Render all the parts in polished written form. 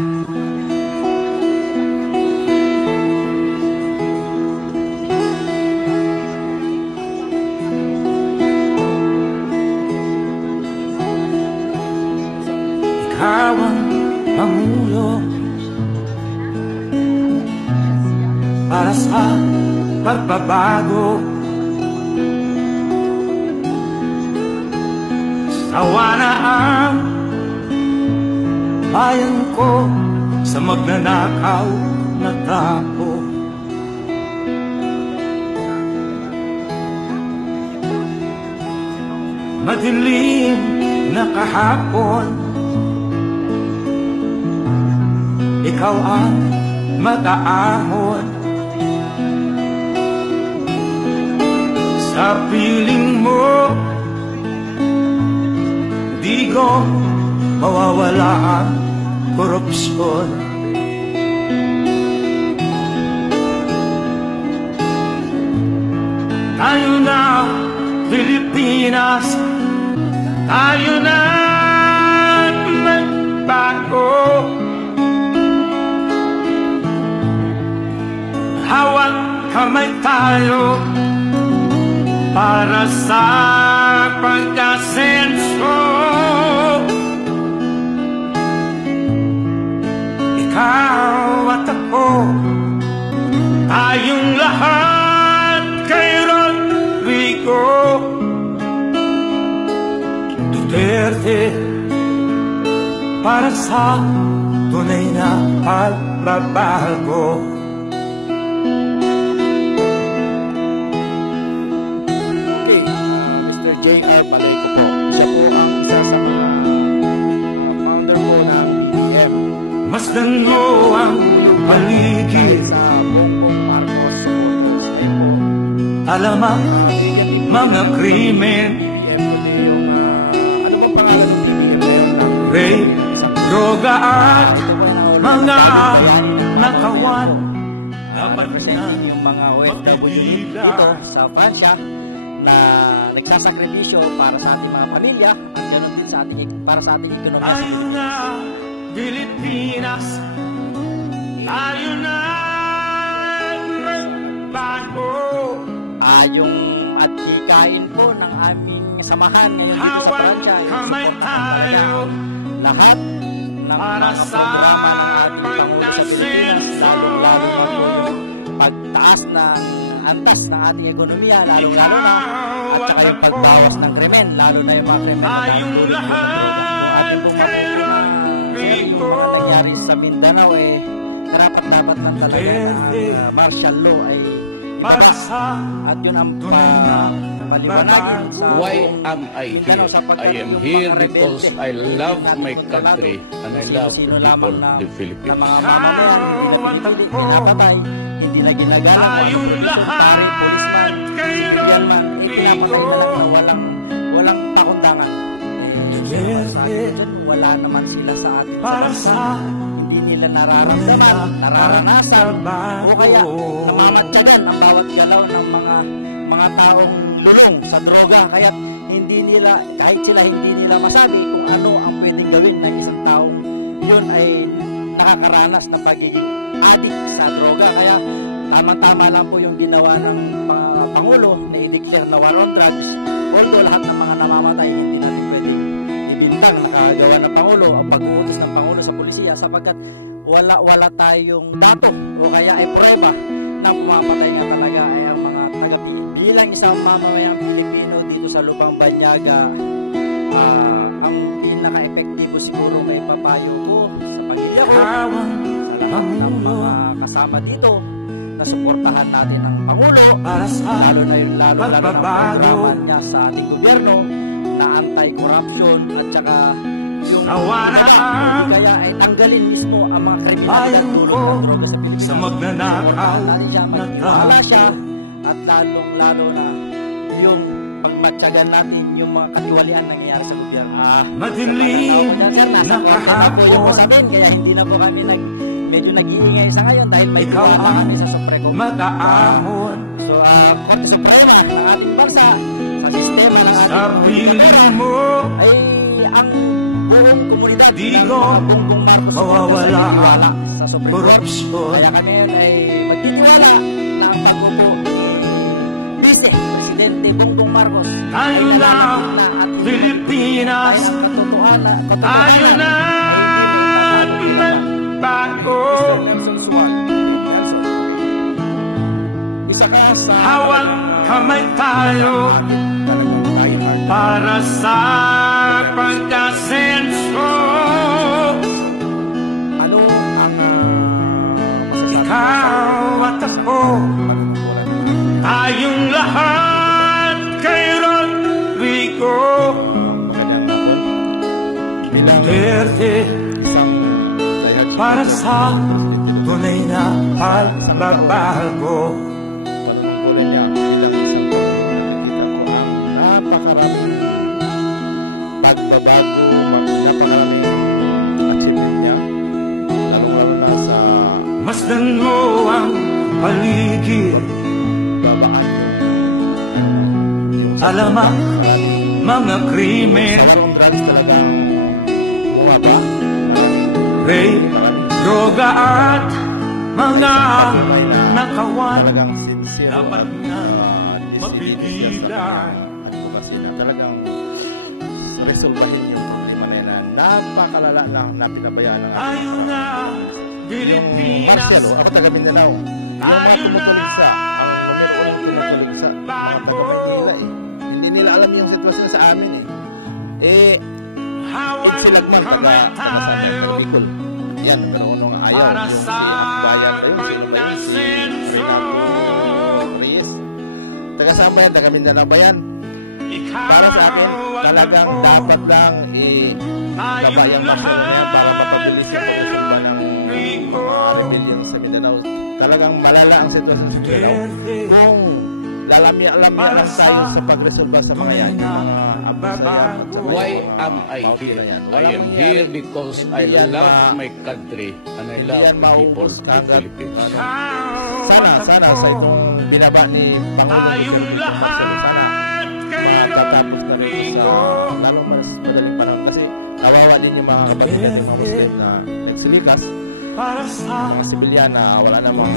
Ikaw ang Pangulo para sa pagbabago. Sawa na ang bayan ko sa magnanakaw na tao. Madilim na kahapon, ikaw ang mag-aahon. Sa piling mo, di ko mawawala ang korupsyon. Tayo na Pilipinas, tayo na magbago. Hawak kamay tayo para sa pagkasenso. Ikaw at ako, tayong lahat kay Rodrigo Duterte, para sa tunay na pagbabago. J.R. Baleco po. Siya po ang isa sa mga founder po ng BBM. Masdan mo ang paligid sa Bongbong Marcos supporters. Ayun po. Alam ang mga krimen, BBM po din yung ano bang pangalan ng BBM? rape, droga at mga nakawan. Dapat presenting yung mga OFW dito sa Pransya na nagsasakripisyo para sa ating mga pamilya at ganoon din sa ating, para sa ating ekonomiya sa Tayo na Pilipinas, tayo na magbago. Yung at hikain po ng aming samahan ngayon dito sa Pransya, lahat ng mga programa ng ating Pangulo sa Pilipinas, lalong-lalo na yung pagtaas ng antas ng ating ekonomiya, lalong-lalo na, at saka yung pagbawas ng krimen, lalo na yung mga krimen na nagtulog sa droga. Kung ating pong yung mga nangyari sa Mindanao, karapat-dapat na talaga na martial law ay ibatas. At yun ang paliwanagin sa why am I Mindanao, here? sapagkat I am yung here mga because rebelde, I love natin my kontrolado, country and I love the sino-sino people lamang of the na Philippines. mga mamamayan, hindi na pinipili, pinapatay, hindi na ginagalang, Tayong pari, policeman, civilian man, pinapatay na lang na walang pakundangan. Sa atin dyan, wala naman sila sa atin Para sa hindi nila nararamdaman, nararanasan, o kaya namamatyagan ang bawat galaw ng mga taong lulong sa droga. Kaya hindi nila, kahit sila hindi nila masabi kung ano ang pwedeng gawin ng isang taong yun ay nakakaranas ng pagiging addict sa droga. Kaya tama-tama lang po yung ginawa ng Pangulo na i-declare na war on drugs. Although lahat ng mga namamatay hindi natin pwedeng ibintang nakagawa ng Pangulo o pag-uutos ng Pangulo sa pulisya, sapagkat wala tayong dato o kaya ay prueba na pumamatay nga talaga ay ang mga bilang isang mamamayang Pilipino dito sa Lupang Banyaga. Ang pinaka-epektibo siguro may papayo ko sa pamilya ko, sa lahat ng mga kasama dito, na suportahan natin ang Pangulo, lalo na ang programa niya sa ating gobyerno na anti-corruption at saka yung kaya ay tanggalin mismo ang mga kriminal na tulong ng droga sa Pilipinas. Sa magnanakaw natin siya, magtiwala siya, at lalong-lalo na yung pagmatyagan natin yung mga katiwalian nangyayari sa gobyerno. Madilim nasa po yung sabihin, kaya hindi na po kami medyo nag-iingay sa ngayon dahil may tiwala kami sa Supremo. So, Korte Suprema ng ating bansa, sa sistema ng ating mo ay ang buong komunidad ng Bongbong Marcos tapos mawawala sa sa Supreme Court. korupsyon. Kaya kami ngayon ay magtitiwala na ang pag-upo ni Vice Presidente Bongbong Marcos ay Tayo na, nalalapit na at Pilipinas. ay ang katotohanan Tayo na magbago. Mr. Nelson Suwan. Nelson. Isa ka sa Hawak kamay tayo talagang tayo para sa pagkasenso. ano ang masasabi Ikaw at ako, pagkukulan tayong lahat kay Rodrigo magandang hapon bilang Duterte isang dayag para sa tunay na pagbabago. panunungkulan niya bilang isang nakikita ko ang napakaraming pagbabago, napakaraming achievement niya, lalong-lalo na sa Masdan mo ang paligid, babaan yung alamak maraming mga krimen, sa warong drugs talagang bumaba, rape, droga at mga nakawan. talagang sincere Dapat at na disidinis siya sa mapigilan. advocacy na talagang resolbahin yung problema na yan na napakalala na pinabayaan ng Tayo na, Pilipinas. Marcelo, ako taga Mindanao. Yung mga tumutuligsa, ang numero unang tumutuligsa, mga taga Maynila eh. Hindi nila alam yung sitwasyon sa amin eh. Hawak Silagman, kamay taga tayo Bicol. Yan, pero unang ayaw. para Yung si sa Akbayan, ayun, sino ba yun? Si pagkasenso. Renato Reyes. Taga saan ba yan? Taga Mindanao ba yan? Para sa akin, talagang dapat lang kabayang Marcelo na yan para mapabilis yung pagkasimba ng rebellion sa Mindanao. Talagang malala ang sitwasyon sa Mindanao. Kung alam lang tayo sa pagresolba sa mga yan, yung mga abusayan at saka Why yung mga am I mauti na here? yan. I Walang am mangyayari. here because I Hindi yan love my country and I hindi love yan the people maubos of the kagad. Philippines. Sana sa itong binaba ni Pangulong Duterte Marcelo, sana matatapos na rin sa lalong mas madaling panahon kasi kawawa din yung mga kapatid natin mga Muslim na nagsilikas, Para sa mga sibilyan na wala namang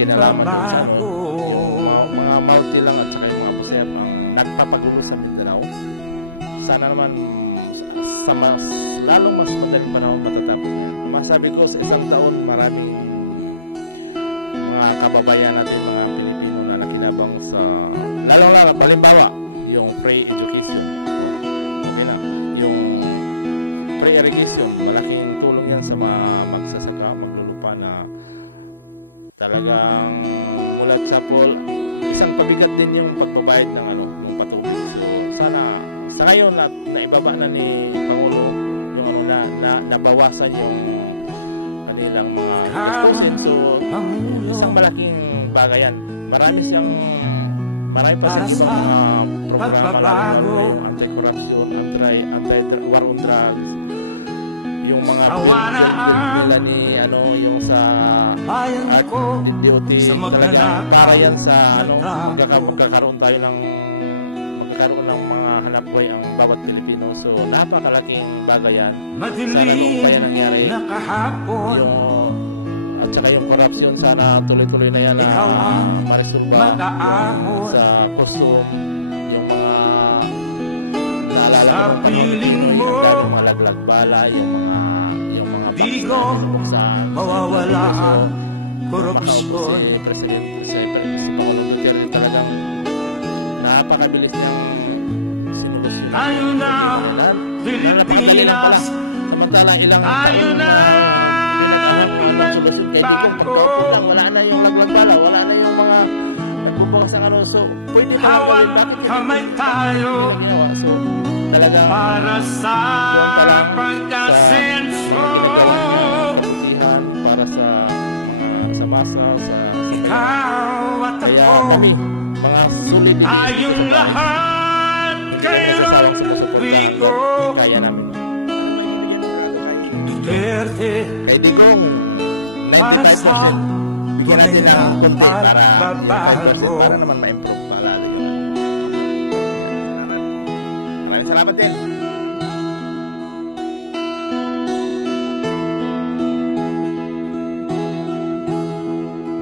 kinalaman dun sa ano, yung mga multi lang at saka yung mga pusayap ang nagpapagulo sa Mindanao. Sana naman sa mas lalong mas madaling panahon matatapos. Masabi ko sa isang taon maraming mga kababayan natin, mga Pilipino na nakinabang sa lalong-lalo, halimbawa yung free education. Okay na. Yung free irrigation, malaking tulong yan sa mga magsasaka, maglulupa na talagang mulat sa pool. Isang pabigat din yung pagbabayad ng yung patubig. So sana sa ngayon na naibaba na ni Pangulo yung nabawasan yung kanilang mga gastusin. So isang malaking bagay yan. Marami pa siyang ibang mga programa lalo yung anti-corruption, anti-war on drugs, yung mga bill nila ni yung sa DOT talagang para yan sa magkakaroon ng mga hanapbuhay ang bawat Pilipino. So napakalaking bagay yan. Sana kung kaya nangyari yung at saka yung corruption, sana tuloy-tuloy na yan na maresolba sa custom, yung mga naalala ko yung malaglag bala, yung mga baksa mawawala ang korupsyon. Si Pangulong Duterte talagang napakabilis niyang sinulusyon. Tayo na, Napakadali lang pala. Samantalang ilang taon na solusyon kay Digong pagkaupo lang, wala na yung laglag bala, wala na yung mga nagbubukas ng so pwede na gawin, bakit kamay tayo ginawa? So talaga para sa pagkasenso, para sa mga masa sa ikaw at kaya ako, kami mga solid tayong lahat kay Rodrigo kaya namin Duterte. kay Digong 95% bigyan natin ng konti para 5% para naman ma-improve para maraming salamat din.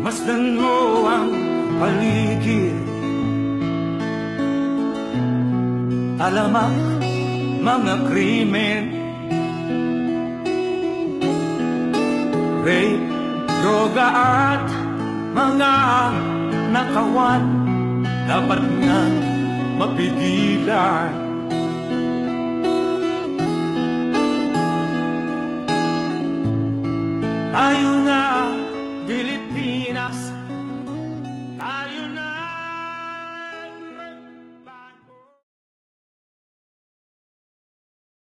Masdan mo ang paligid, alamak mga krimen, rape, droga at mga nakawan, dapat nga mapigilan. Tayo